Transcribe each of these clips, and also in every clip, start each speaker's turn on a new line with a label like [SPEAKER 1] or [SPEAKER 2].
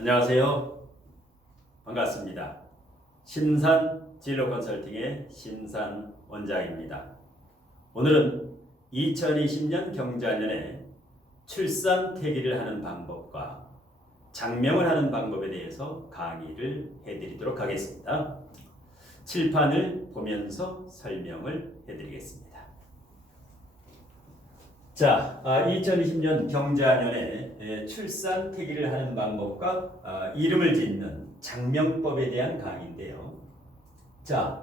[SPEAKER 1] 안녕하세요. 반갑습니다. 신산 진로 컨설팅의 신산 원장입니다. 오늘은 2020년 경자년에 출산 태기를 하는 방법과 장명을 하는 방법에 대해서 강의를 해드리도록 하겠습니다. 칠판을 보면서 설명을 해드리겠습니다. 자, 2020년 경자년에 에, 출산 태기를 하는 방법과 아, 이름을 짓는 장명법에 대한 강의인데요. 자,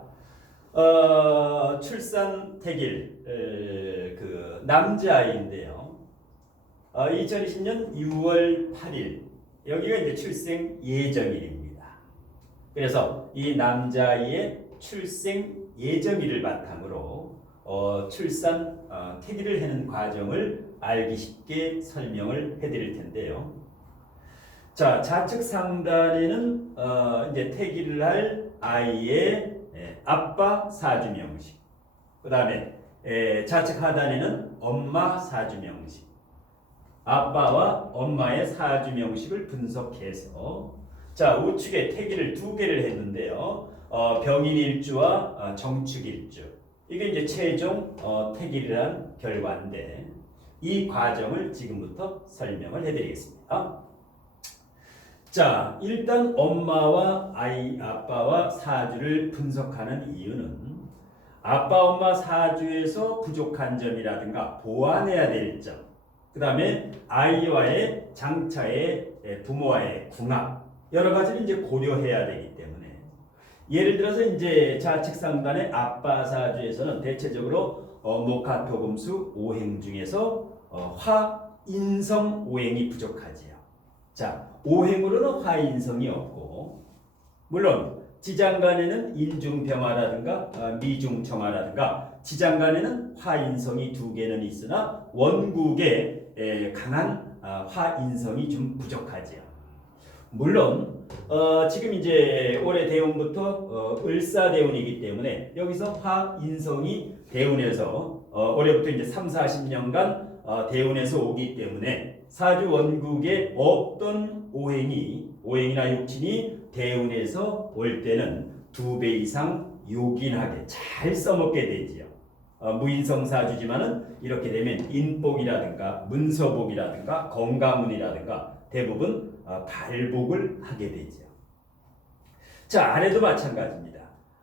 [SPEAKER 1] 어, 출산 태길 에, 그 남자아이인데요. 어, 2020년 6월 8일 여기가 이제 출생 예정일입니다. 그래서 이 남자아이의 출생 예정일을 바탕으로 어, 출산 어, 태기를 하는 과정을 알기 쉽게 설명을 해드릴 텐데요. 자 좌측 상단에는 어, 이제 태기를 할 아이의 예, 아빠 사주 명식, 그 다음에 좌측 하단에는 엄마 사주 명식, 아빠와 엄마의 사주 명식을 분석해서 자 우측에 태기를 두 개를 했는데요. 어, 병인일주와 어, 정축일주. 이게 이제 최종 어, 한 결과인데 이 과정을 지금부터 설명을 해드리겠습니다. 자, 일단 엄마와 아이, 아빠와 사주를 분석하는 이유는 아빠, 엄마 사주에서 부족한 점이라든가 보완해야 될 점, 그 다음에 아이와의 장차의 예, 부모와의 궁합 여러 가지를 이제 고려해야 되기 때문에 예를 들어서 이제 좌측 상단의 아빠 사주에서는 대체적으로 어, 목화토금수 오행 중에서 어, 화인성 오행이 부족하지요. 자, 오행으로는 화인성이 없고 물론 지장간에는 인중병화라든가 어, 미중청화라든가 지장간에는 화인성이 두 개는 있으나 원국에 에, 강한 아, 화인성이 좀 부족하지요. 물론 어, 지금 이제 올해 대운부터 어, 을사대운이기 때문에 여기서 화인성이 대운에서 어, 올해부터 이제 3, 40년간 어, 대운에서 오기 때문에 사주 원국에 없던 오행이 오행이나 육친이 대운에서 올 때는 두 배 이상 요긴하게 잘 써먹게 되지요. 어, 무인성 사주지만은 이렇게 되면 인복이라든가 문서복이라든가 건가문이라든가 대부분 어, 발복을 하게 되죠. 자 아래도 마찬가지입니다.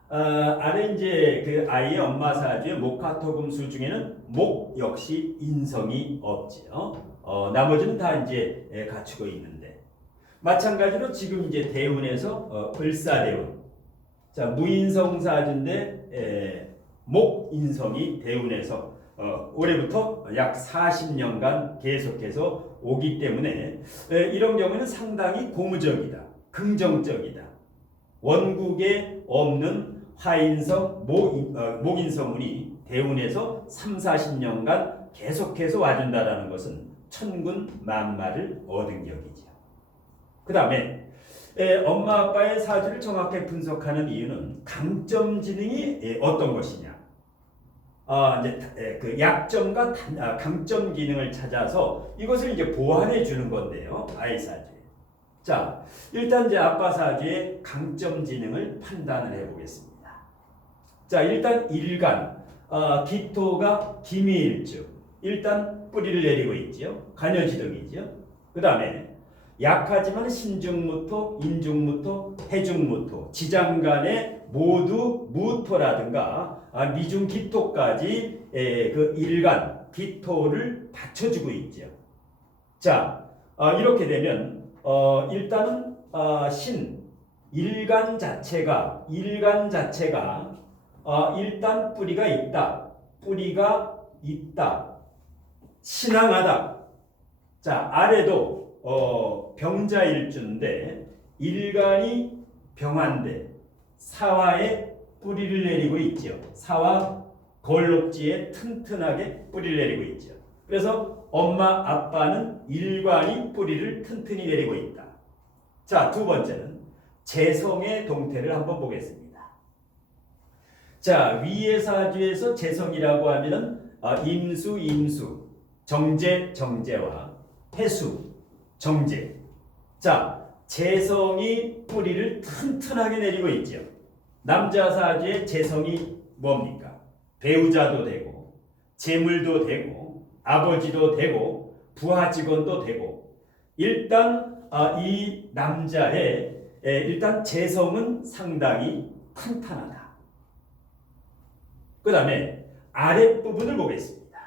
[SPEAKER 1] 어, 아래 이제 그 아이의 엄마 사주의 목화토금수 중에는 목 역시 인성이 없지요. 어, 나머지는 다 이제 예, 갖추고 있는데 마찬가지로 지금 이제 대운에서 어, 을사대운 자 무인성 사주인데 예, 목인성이 대운에서 어, 올해부터 약 40년간 계속해서 오기 때문에 에, 이런 경우에는 상당히 고무적이다, 긍정적이다. 원국에 없는 화인성, 목, 어, 목인성운이 대운에서 3, 40년간 계속해서 와준다라는 것은 천군 만마를 얻은 격이죠. 그 다음에 엄마 아빠의 사주를 정확하게 분석하는 이유는 강점 지능이 에, 어떤 것이냐. 어, 이제 에, 그 약점과 단, 아, 강점 기능을 찾아서 이것을 이제 보완해 주는 건데요. 아이 사주에. 자, 일단 이제 아빠 사주의 강점 지능을 판단을 해 보겠습니다. 자, 일단 일간 어, 기토가 기미일주. 일단 뿌리를 내리고 있지요. 간여지덕이지요. 그 다음에 약하지만 신중무토, 인중무토, 해중무토, 지장간에 모두 무토라든가 아, 미중 기토까지 에, 그 일간 기토를 받쳐주고 있죠. 자 어, 이렇게 되면 어, 일단은 어, 신 일간 자체가 일간 자체가 어, 일단 뿌리가 있다. 뿌리가 있다. 신앙하다. 자 아래도 어, 병자일주인데 일간이 병한데 사화에 뿌리를 내리고 있죠. 사화 걸록지에 튼튼하게 뿌리를 내리고 있죠. 그래서 엄마 아빠는 일관이 뿌리를 튼튼히 내리고 있다. 자, 두 번째는 재성의 동태를 한번 보겠습니다. 자, 위의 사주에서 재성이라고 하면은 아, 임수, 임수, 정제, 정제와 해수, 정제. 자, 재성이 뿌리를 튼튼하게 내리고 있죠. 남자 사주의 재성이 뭡니까? 배우자도 되고 재물도 되고 아버지도 되고 부하 직원도 되고 일단 아, 이 남자의 에, 일단 재성은 상당히 탄탄하다. 그 다음에 아랫부분을 보겠습니다.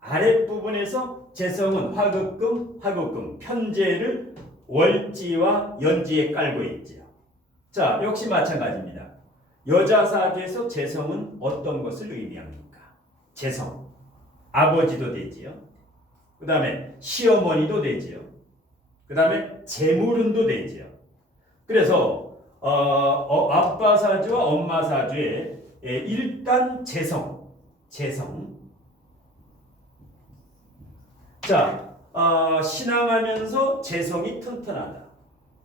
[SPEAKER 1] 아랫부분에서 재성은 화급금, 화급금, 편제를 월지와 연지에 깔고 있지요. 자, 역시 마찬가지입니다. 여자 사주에서 재성은 어떤 것을 의미합니까? 재성. 아버지도 되지요. 그 다음에 시어머니도 되지요. 그 다음에 재물운도 되지요. 그래서 어, 어, 아빠 사주와 엄마 사주에 예, 일단 재성, 재성. 자, 어, 신앙하면서 재성이 튼튼하다.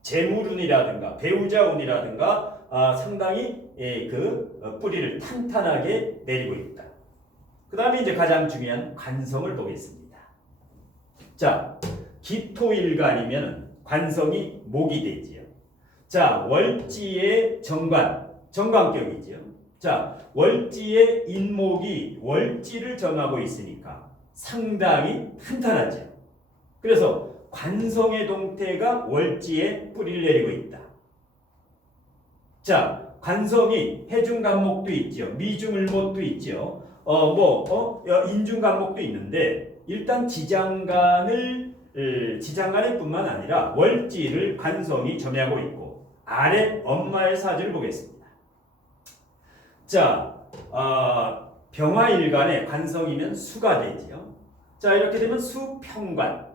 [SPEAKER 1] 재물운이라든가 배우자운이라든가 아, 상당히 예, 그 어, 뿌리를 탄탄하게 내리고 있다. 그 다음에 이제 가장 중요한 관성을 보겠습니다. 자, 기토일간이면 관성이 목이 되지요. 자, 월지의 정관, 정관격이지요. 자, 월지의 인목이 월지를 정하고 있으니까 상당히 탄탄하죠. 그래서 관성의 동태가 월지에 뿌리를 내리고 있다. 자, 관성이 해중간목도 있죠. 미중을목도 있죠. 어, 뭐, 어, 인중간목도 있는데, 일단 지장간을, 에, 지장간의 뿐만 아니라 월지를 관성이 점유하고 있고, 아래 엄마의 사주를 보겠습니다. 자, 어, 병화일간의 관성이면 수가 되지요. 자, 이렇게 되면 수평관.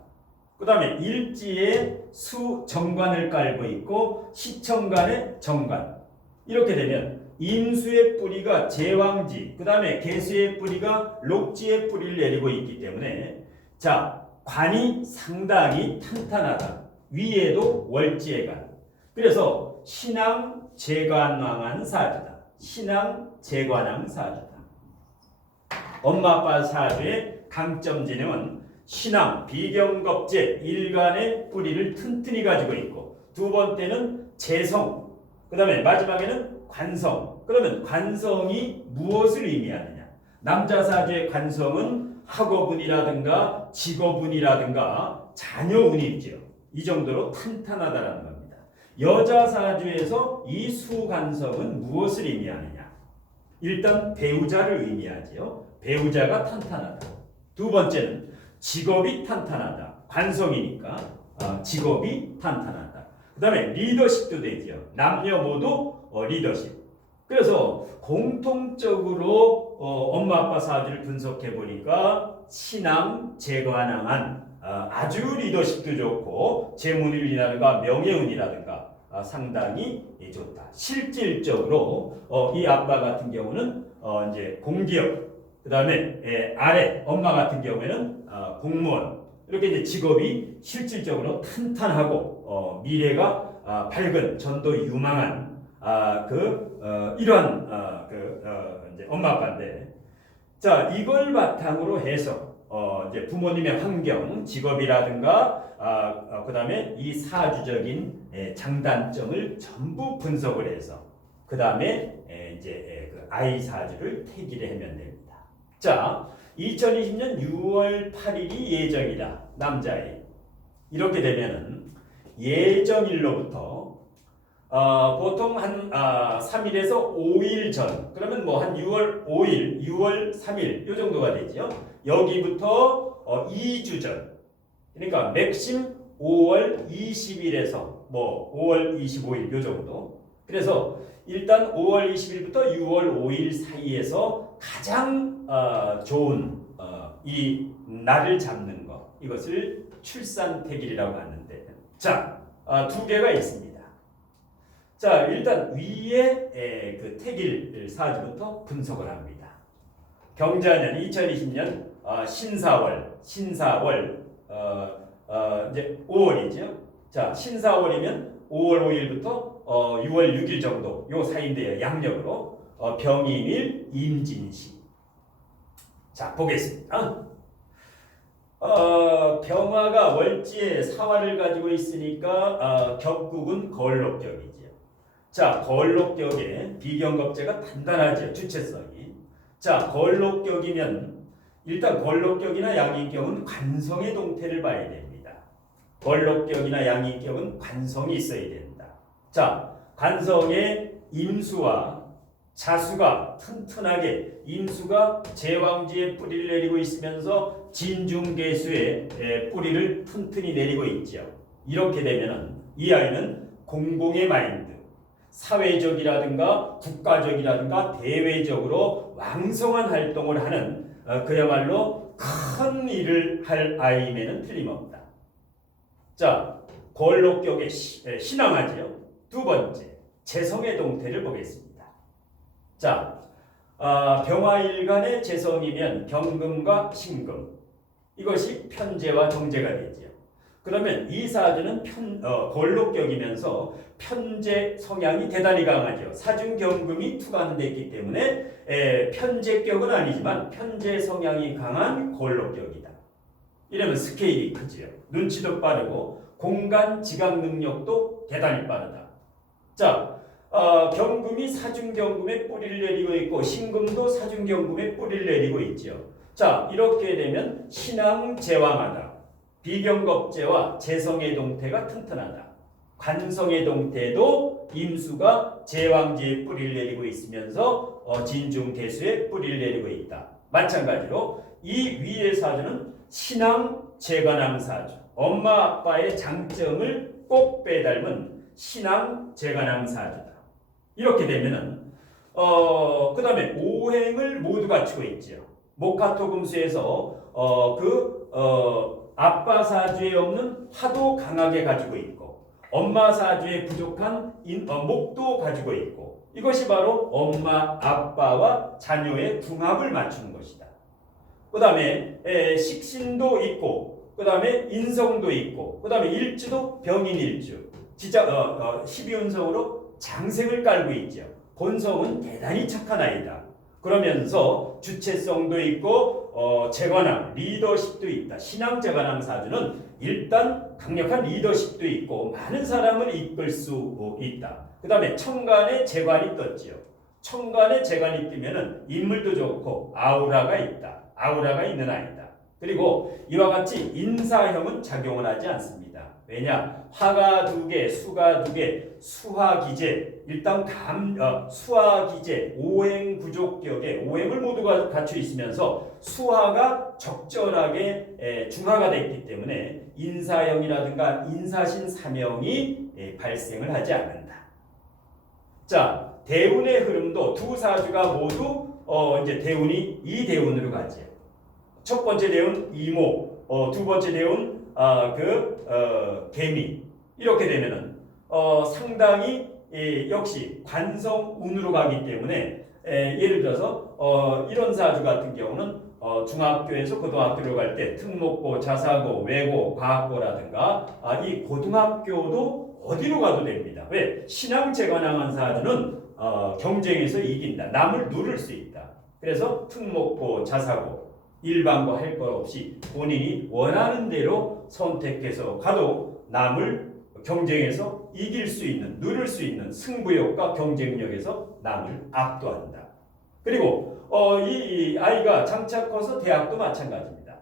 [SPEAKER 1] 그 다음에 일지에 수정관을 깔고 있고, 시청간의 정관. 이렇게 되면 인수의 뿌리가 제왕지, 그 다음에 개수의 뿌리가 록지의 뿌리를 내리고 있기 때문에 자 관이 상당히 탄탄하다. 위에도 월지의관. 그래서 신앙 재관왕한 사주다. 신앙 재관왕 사주다. 엄마 아빠 사주의 강점 진행은 신앙 비경겁제 일간의 뿌리를 튼튼히 가지고 있고 두 번째는 재성 그 다음에 마지막에는 관성. 그러면 관성이 무엇을 의미하느냐? 남자 사주의 관성은 학업운이라든가 직업운이라든가 자녀운이죠. 이 정도로 탄탄하다라는 겁니다. 여자 사주에서 이 수관성은 무엇을 의미하느냐? 일단 배우자를 의미하지요. 배우자가 탄탄하다. 두 번째는 직업이 탄탄하다. 관성이니까 아, 직업이 탄탄하다. 그 다음에 리더십도 되죠. 남녀 모두 어, 리더십. 그래서 공통적으로 어, 엄마 아빠 사주를 분석해 보니까 신앙 재관항한 아, 아주 리더십도 좋고 재물운이라든가 명예운이라든가 아, 상당히 예, 좋다. 실질적으로 어, 이 아빠 같은 경우는 어, 이제 공기업, 그 다음에 예, 아래 엄마 같은 경우에는 아, 공무원 이렇게 이제 직업이 실질적으로 탄탄하고 어, 미래가 아, 밝은 전도 유망한 아, 그 어, 이러한 어, 그 어, 이제 엄마 아빠인데 자 이걸 바탕으로 해서 어, 이제 부모님의 환경, 직업이라든가 아, 어, 그 다음에 이 사주적인 예, 장단점을 전부 분석을 해서 그 다음에 예, 이제 예, 그 아이 사주를 태기를 해면 됩니다. 자, 2020년 6월 8일이 예정이다. 남자의 이렇게 되면은 예정일로부터 어, 보통 한 아, 3일에서 5일 전 그러면 뭐 한 6월 5일, 6월 3일 요 정도가 되죠. 여기부터 어, 2주 전 그러니까 맥심 5월 20일에서 뭐 5월 25일 요 정도. 그래서 일단 5월 20일부터 6월 5일 사이에서 가장 어, 좋은 어, 이 날을 잡는 것 이것을 출산택일이라고 하는데 자, 아, 두 개가 있습니다. 자, 일단 위에 에, 그 택일 사주부터 분석을 합니다. 경자년 2020년 어, 신사월, 신사월 어, 어, 이제 5월이죠. 자, 신사월이면 5월 5일부터 어, 6월 6일 정도 요 사이인데요. 양력으로 어, 병인일 임진시. 자, 보겠습니다. 어, 병화가 월지에 사화를 가지고 있으니까 어, 격국은 거울록격이지요. 자, 거울록격에 비경겁제가 단단하죠. 주체성이. 자, 거울록격이면 일단 거울록격이나 양인격은 관성의 동태를 봐야 됩니다. 거울록격이나 양인격은 관성이 있어야 된다. 자, 관성의 임수와 자수가 튼튼하게 임수가 제왕지에 뿌리를 내리고 있으면서 진중계수에 에, 뿌리를 튼튼히 내리고 있죠. 이렇게 되면은 이 아이는 공공의 마인드, 사회적이라든가 국가적이라든가 대외적으로 왕성한 활동을 하는 어, 그야말로 큰 일을 할 아이임에는 틀림없다. 자, 에, 신앙하지요. 두 번째, 재성의 동태를 보겠습니다. 자, 아, 병화일간의 재성이면 경금과 신금 이것이 편제와 정제가 되지요. 그러면 이 사주는 편, 어, 권록격이면서 편제 성향이 대단히 강하죠. 사중 경금이 투관됐기 때문에 에, 편제격은 아니지만 편제 성향이 강한 권록격이다. 이러면 스케일이 크지요. 눈치도 빠르고 공간 지각 능력도 대단히 빠르다. 자, 어, 경금이 사중경금에 뿌리를 내리고 있고 신금도 사중경금에 뿌리를 내리고 있죠. 자, 이렇게 되면 신앙 제왕하다. 비경겁제와 재성의 동태가 튼튼하다. 관성의 동태도 임수가 제왕지에 뿌리를 내리고 있으면서 어, 진중대수에 뿌리를 내리고 있다. 마찬가지로 이 위의 사주는 신앙 재관왕 사주. 엄마 아빠의 장점을 꼭 빼닮은 신앙 재관왕 사주다. 이렇게 되면은 어 그 다음에 오행을 모두 갖추고 있죠. 목화토금수에서 어 그 어 아빠 사주에 없는 화도 강하게 가지고 있고 엄마 사주에 부족한 인, 어, 목도 가지고 있고 이것이 바로 엄마 아빠와 자녀의 궁합을 맞추는 것이다. 그 다음에 에, 식신도 있고 그 다음에 인성도 있고 그 다음에 일주도 병인일주 지자 어, 어, 12운성으로 장생을 깔고 있죠. 본성은 대단히 착한 아이다. 그러면서 주체성도 있고 어, 재관함, 리더십도 있다. 신앙 재관함 사주는 일단 강력한 리더십도 있고 많은 사람을 이끌 수 있다. 그 다음에 청간의 재관이 떴지요. 청간의 재관이 뜨면은 인물도 좋고 아우라가 있다. 아우라가 있는 아이다. 그리고 이와 같이 인사형은 작용을 하지 않습니다. 왜냐? 화가 두 개, 수가 두 개, 수화기재 일단 감 어, 수화기재 오행 부족격에 오행을 모두가 갖추 있으면서 수화가 적절하게 에, 중화가 됐기 때문에 인사형이라든가 인사신 사명이 에, 발생을 하지 않는다. 자 대운의 흐름도 두 사주가 모두 어, 이제 대운이 이 대운으로 가죠. 첫 번째 대운 이모, 어, 두 번째 대운 아, 그 어, 개미 이렇게 되면은 어, 상당히 예, 역시 관성 운으로 가기 때문에 에, 예 를 들어서 어, 이런 사주 같은 경우는 어, 중학교에서 고등학교로 갈 때 특목고, 자사고, 외고, 과학고라든가 아, 이 고등학교도 어디로 가도 됩니다. 왜 신앙 재관항한 사주는 어, 경쟁에서 이긴다. 남을 누를 수 있다. 그래서 특목고, 자사고 일반고 할 것 없이 본인이 원하는 대로 선택해서 가도 남을 경쟁에서 이길 수 있는, 누를 수 있는 승부욕과 경쟁력에서 남을 압도한다. 그리고 어, 이, 이 아이가 장차 커서 대학도 마찬가지입니다.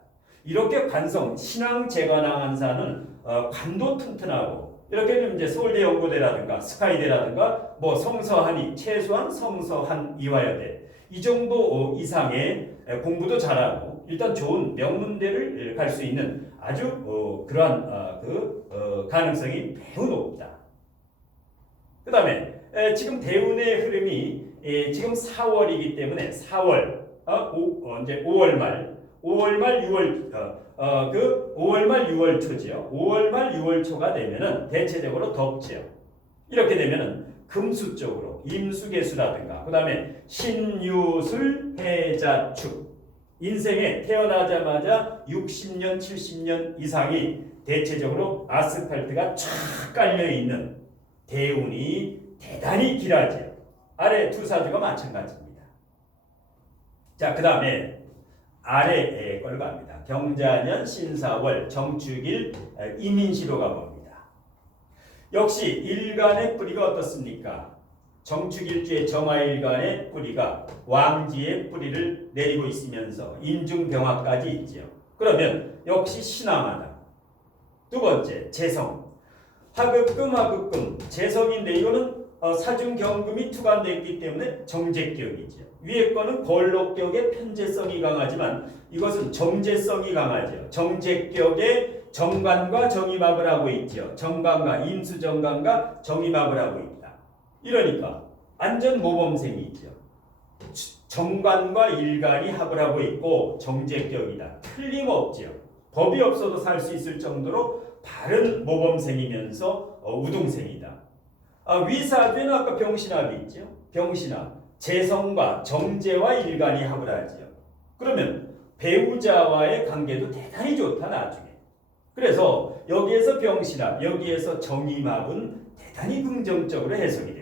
[SPEAKER 1] 이렇게 관성, 신앙 재관왕 한 사는 어, 관도 튼튼하고 이렇게 되면 이제 서울대 연고대라든가 스카이대라든가 뭐 성서한이 최소한 성서한 이화여대 이 정도 어, 이상의 공부도 잘하고 일단 좋은 명문대를 갈 수 있는 아주 어, 그러한 어, 그 어, 가능성이 매우 높다. 그 다음에 지금 대운의 흐름이 에, 지금 4월이기 때문에 4월 어, 오, 어, 이제 5월 말 5월 말 6월 어, 어, 그 5월 말 6월 초지요. 5월 말 6월 초가 되면은 대체적으로 덥지요. 이렇게 되면은 금수 쪽으로 임수개수라든가 그다음에 신유술 해자축 인생에 태어나자마자 60년 70년 이상이 대체적으로 아스팔트가 쫙 깔려 있는 대운이 대단히 길어지요. 아래 두 사주가 마찬가지입니다. 자, 그 다음에 아래에 걸 갑니다. 경자년 신사월 정축일 에, 이민시로 가 봅니다. 역시 일간의 뿌리가 어떻습니까? 정축일주의 정화일간의 뿌리가 왕지의 뿌리를 내리고 있으면서 인중병화까지 있지요. 그러면 역시 신앙하다. 두 번째 재성. 하급금 하급금 재성인데 이거는 어, 사중경금이 투관되어 있기 때문에 정제격이죠. 위에 거는 걸록격의 편제성이 강하지만 이것은 정제성이 강하죠. 정제격의 정관과 정임합을 하고 있죠. 정관과 임수정관과 정임합을 하고 있다. 이러니까 안전 모범생이죠. 정관과 일간이 합을 하고 있고 정제격이다. 틀림없지요. 법이 없어도 살 수 있을 정도로 바른 모범생이면서 어, 우동생이다. 아, 위사주에는 아까 병신합이 있죠. 병신합. 재성과 정제와 일간이 합을 하지요. 그러면 배우자와의 관계도 대단히 좋다 나중에. 그래서 여기에서 병신합, 여기에서 정임합은 대단히 긍정적으로 해석이 된다.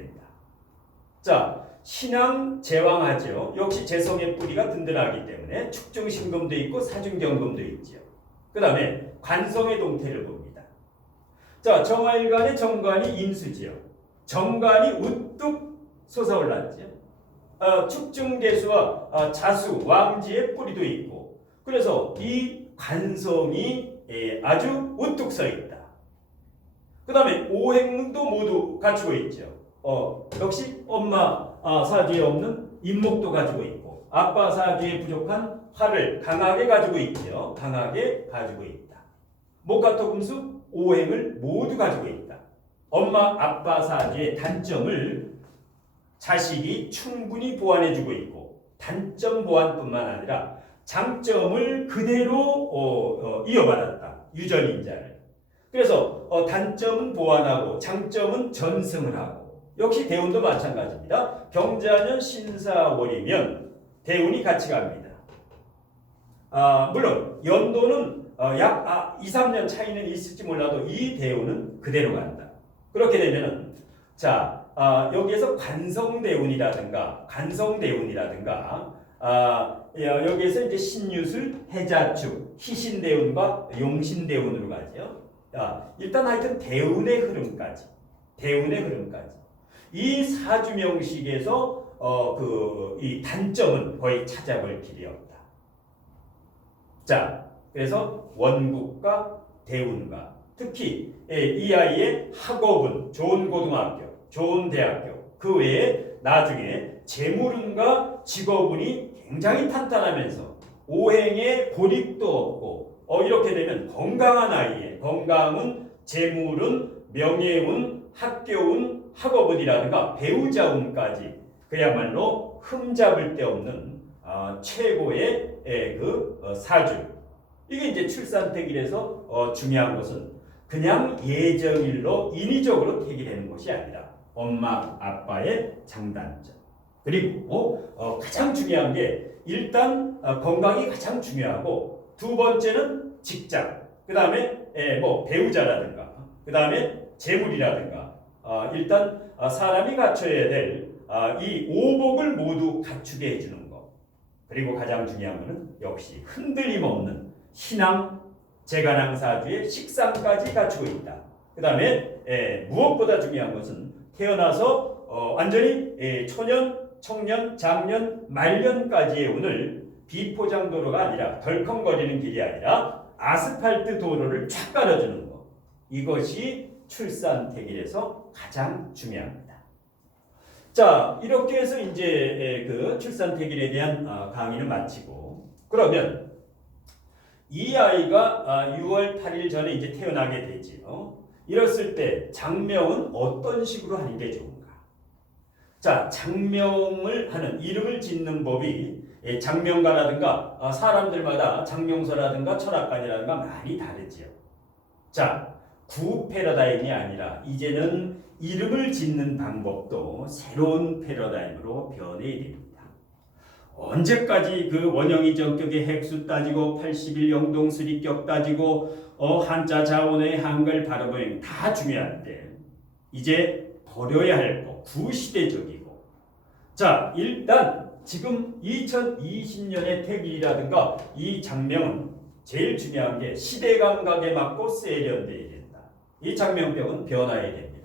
[SPEAKER 1] 자, 신앙 제왕하죠. 역시 재성의 뿌리가 든든하기 때문에 축중신금도 있고 사중경금도 있죠. 그 다음에 관성의 동태를 봅니다. 자, 정화일간의 정관이 인수지요. 정관이 우뚝 솟아올랐죠. 어, 축중개수와 어, 자수, 왕지의 뿌리도 있고 그래서 이 관성이 예, 아주 우뚝 서 있다. 그 다음에 오행도 모두 갖추고 있죠. 어, 역시 엄마 아, 사주에 없는 인목도 가지고 있고 아빠 사주에 부족한 화를 강하게 가지고 있죠. 강하게 가지고 있다. 목가토금수 오행을 모두 가지고 있다. 엄마 아빠 사주의 단점을 자식이 충분히 보완해주고 있고 단점 보완뿐만 아니라 장점을 그대로 어, 어, 이어받았다. 유전인자를. 그래서 어, 단점은 보완하고 장점은 전승을 하고 역시 대운도 마찬가지입니다. 경자년 신사월이면 대운이 같이 갑니다. 아, 물론 연도는 어, 약 아, 2, 3년 차이는 있을지 몰라도 이 대운은 그대로 간다. 그렇게 되면은 자 아, 여기에서 관성대운이라든가 간성대운이라든가 아, 야, 여기에서 이제 신유술, 해자축, 희신대운과 용신대운으로 가죠. 아, 일단 하여튼 대운의 흐름까지, 대운의 흐름까지. 이 사주명식에서 어, 그 이 단점은 거의 찾아볼 길이 없다. 자, 그래서 원국과 대운과 특히 예, 이 아이의 학업은 좋은 고등학교, 좋은 대학교, 그 외에 나중에 재물운과 직업운이 굉장히 탄탄하면서 오행에 고립도 없고 어, 이렇게 되면 건강한 아이의 건강운, 재물운, 명예운, 학교운, 학업운이라든가 배우자운까지 그야말로 흠잡을 데 없는 어, 최고의 예, 그 어, 사주. 이게 이제 출산택일에서 어, 중요한 것은 그냥 예정일로 인위적으로 택일하는 것이 아니라 엄마 아빠의 장단점. 그리고 어, 가장 중요한 게 일단 어, 건강이 가장 중요하고 두 번째는 직장. 그 다음에 예, 뭐 배우자라든가 그 다음에 재물이라든가 어, 일단 어, 사람이 갖춰야 될 아, 이 오복을 모두 갖추게 해주는 것. 그리고 가장 중요한 것은 역시 흔들림 없는 신앙 재간항사주의 식상까지 갖추고 있다. 그 다음에 무엇보다 중요한 것은 태어나서 어, 완전히 예, 초년, 청년, 장년, 말년까지의 운을 비포장 도로가 아니라 덜컹거리는 길이 아니라 아스팔트 도로를 쫙 깔아주는 것. 이것이 출산택일에서 가장 중요합니다. 자, 이렇게 해서 이제 그 출산택일에 대한 어, 강의는 마치고 그러면 이 아이가 6월 8일 전에 이제 태어나게 되지요. 이랬을 때 장명은 어떤 식으로 하는 게 좋은가? 자, 장명을 하는 이름을 짓는 법이 예, 장명가라든가 아, 사람들마다 장명서라든가 철학관이라든가 많이 다르지요. 자, 구 패러다임이 아니라 이제는 이름을 짓는 방법도 새로운 패러다임으로 변해야 됩니다. 언제까지 그 원형이 정격의 핵수 따지고 80일 영동 수리격 따지고 어 한자 자원의 한글 발음을 다 중요한데 이제 버려야 할 거 구시대적이고 자 일단 지금 2020년의 택일이라든가 이 장명은 제일 중요한 게 시대 감각에 맞고 세련돼야 된다. 이 장명병은 변화해야 됩니다.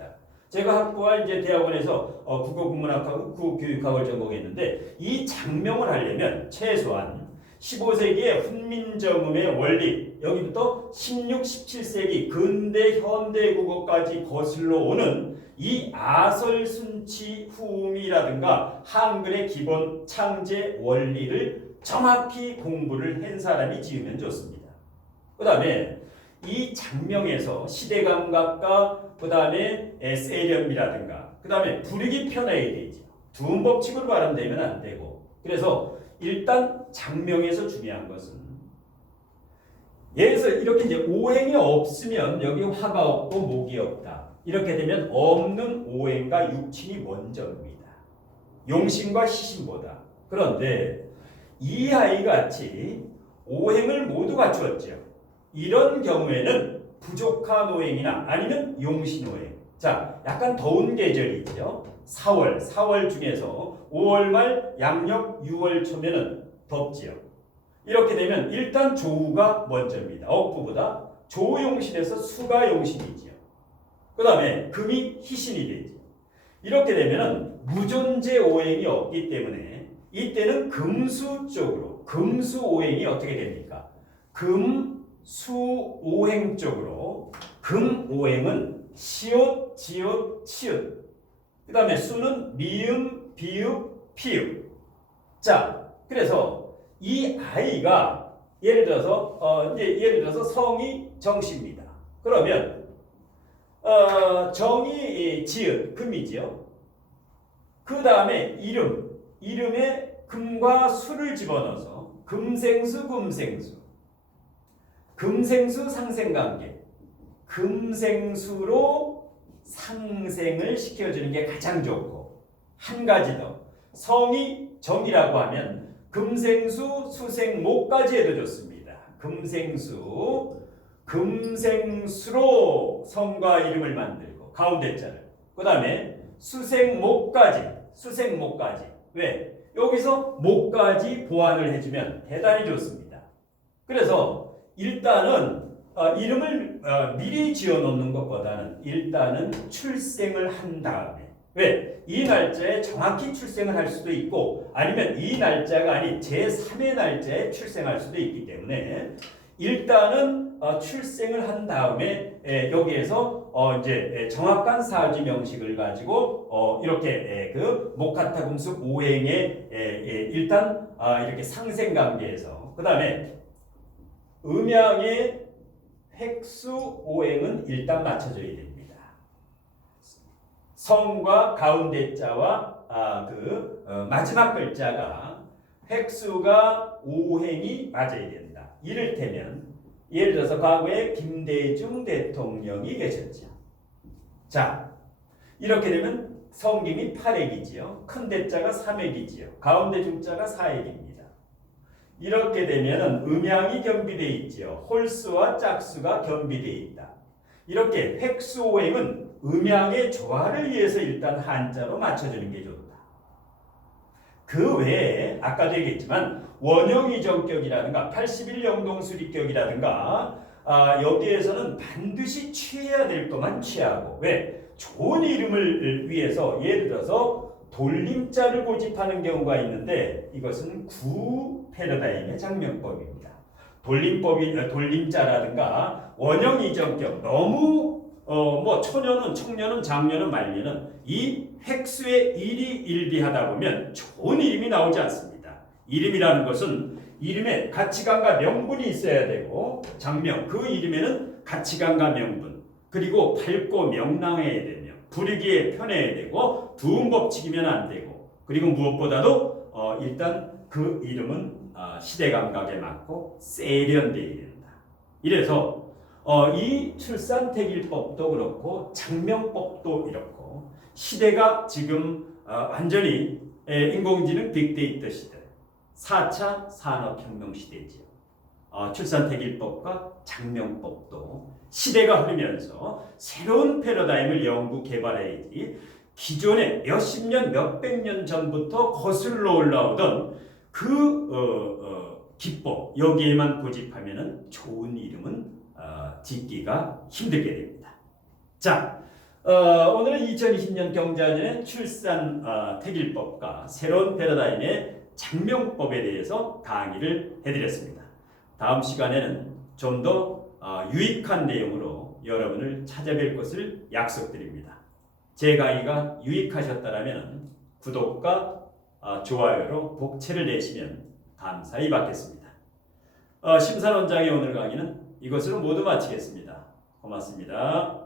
[SPEAKER 1] 제가 학부와 이제 대학원에서 어, 국어국문학하고 국교육학을 전공했는데 이 장명을 하려면 최소한 15세기의 훈민정음의 원리 여기부터 16, 17세기 근대 현대 국어까지 거슬러 오는 이 아설 순치 후음이라든가 한글의 기본 창제 원리를 정확히 공부를 한 사람이 지으면 좋습니다. 그 다음에 이 장명에서 시대 감각과 그 다음에 세련미라든가 그 다음에 부르기 편해야 되죠. 두음 법칙으로 발음되면 안 되고 그래서 일단 장명에서 중요한 것은 예에서 이렇게 이제 오행이 없으면 여기 화가 없고 목이 없다. 이렇게 되면 없는 오행과 육친이 먼저입니다. 용신과 시신보다. 그런데 이 아이 같이 오행을 모두 갖추었죠. 이런 경우에는 부족한 오행이나 아니면 용신 오행. 자, 약간 더운 계절이죠. 4월, 4월 중에서 5월 말 양력 6월 초면은 덥지요. 이렇게 되면 일단 조우가 먼저입니다. 억부보다 조용신에서 수가 용신이지요. 그 다음에 금이 희신이 되지. 이렇게 되면 무존재 오행이 없기 때문에 이때는 금수 쪽으로 금수 오행이 어떻게 됩니까? 금 수 오행 쪽으로 금 오행은 시옷, 지옷, 치읓. 그 다음에 수는 미음, 비읍, 피읍. 자, 그래서 이 아이가 예를 들어서 어 이제 예를 들어서 성이 정씨입니다. 그러면 어 정이 지읒 금이지요. 그 다음에 이름 이름에 금과 수를 집어넣어서 금생수 금생수 금생수 상생관계 금생수로 상생을 시켜주는 게 가장 좋고 한 가지 더 성이 정이라고 하면 금생수, 수생목까지 해도 좋습니다. 금생수, 금생수로 성과 이름을 만들고 가운데 자를. 그 다음에 수생목까지, 수생목까지. 왜? 여기서 목까지 보완을 해주면 대단히 좋습니다. 그래서 일단은 어, 이름을 어, 미리 지어 놓는 것보다는 일단은 출생을 한 다음에 왜? 이 날짜에 정확히 출생을 할 수도 있고 아니면 이 날짜가 아닌 제3의 날짜에 출생할 수도 있기 때문에 일단은 어, 출생을 한 다음에 에, 여기에서 어, 이제 에, 정확한 사지 명식을 가지고 어, 이렇게 에, 그 목카타 금속 오행의 에, 에, 일단 아, 이렇게 상생 관계에서 그 다음에 음양의 획수 오행은 일단 맞춰줘야 됩니다. 성과 가운데 자와 아, 그 어, 마지막 글자가 획수가 오행이 맞아야 된다. 이를테면 예를 들어서 과거에 김대중 대통령이 계셨죠. 자 이렇게 되면 성김이 8액이지요. 큰 대자가 3액이지요. 가운데 중자가 4액입니다. 이렇게 되면 음양이 겸비되어 있지요. 홀수와 짝수가 겸비되어 있다. 이렇게 획수오행은 음양의 조화를 위해서 일단 한자로 맞춰주는 게 좋다. 그 외에 아까도 얘기했지만 원형이정격이라든가 81영동수리격이라든가 아, 여기에서는 반드시 취해야 될 것만 취하고 왜? 좋은 이름을 위해서 예를 들어서 돌림자를 고집하는 경우가 있는데 이것은 구 패러다임의 장면법입니다. 돌림법이 돌림자라든가 원형 이정격 너무 어 뭐 초년은 청년은 장년은 말년은 이 획수의 일이 일비하다 보면 좋은 이름이 나오지 않습니다. 이름이라는 것은 이름에 가치관과 명분이 있어야 되고 장명 그 이름에는 가치관과 명분 그리고 밝고 명랑해야 되며 부르기에 편해야 되고 두음 법칙이면 안 되고 그리고 무엇보다도 어 일단 그 이름은 어, 시대 감각에 맞고 세련되어야 된다. 이래서 어, 이 출산택일법도 그렇고 장명법도 이렇고 시대가 지금 어, 완전히 에, 인공지능 빅데이터 시대 4차 산업혁명 시대지요. 어, 출산택일법과 장명법도 시대가 흐르면서 새로운 패러다임을 연구 개발해야지 기존에 몇십 년, 몇백 년 전부터 거슬러 올라오던 그 어, 어, 기법 여기에만 고집하면은 좋은 이름은 어, 짓기가 힘들게 됩니다. 자, 어, 오늘은 2020년 경자년의 출산 어, 택일법과 새로운 패러다임의 장명법에 대해서 강의를 해드렸습니다. 다음 시간에는 좀더 어, 유익한 내용으로 여러분을 찾아뵐 것을 약속드립니다. 제 강의가 유익하셨다면 구독과 어, 좋아요로 복채를 내시면 감사히 받겠습니다. 어, 심사원장의 오늘 강의는 이것으로 모두 마치겠습니다. 고맙습니다.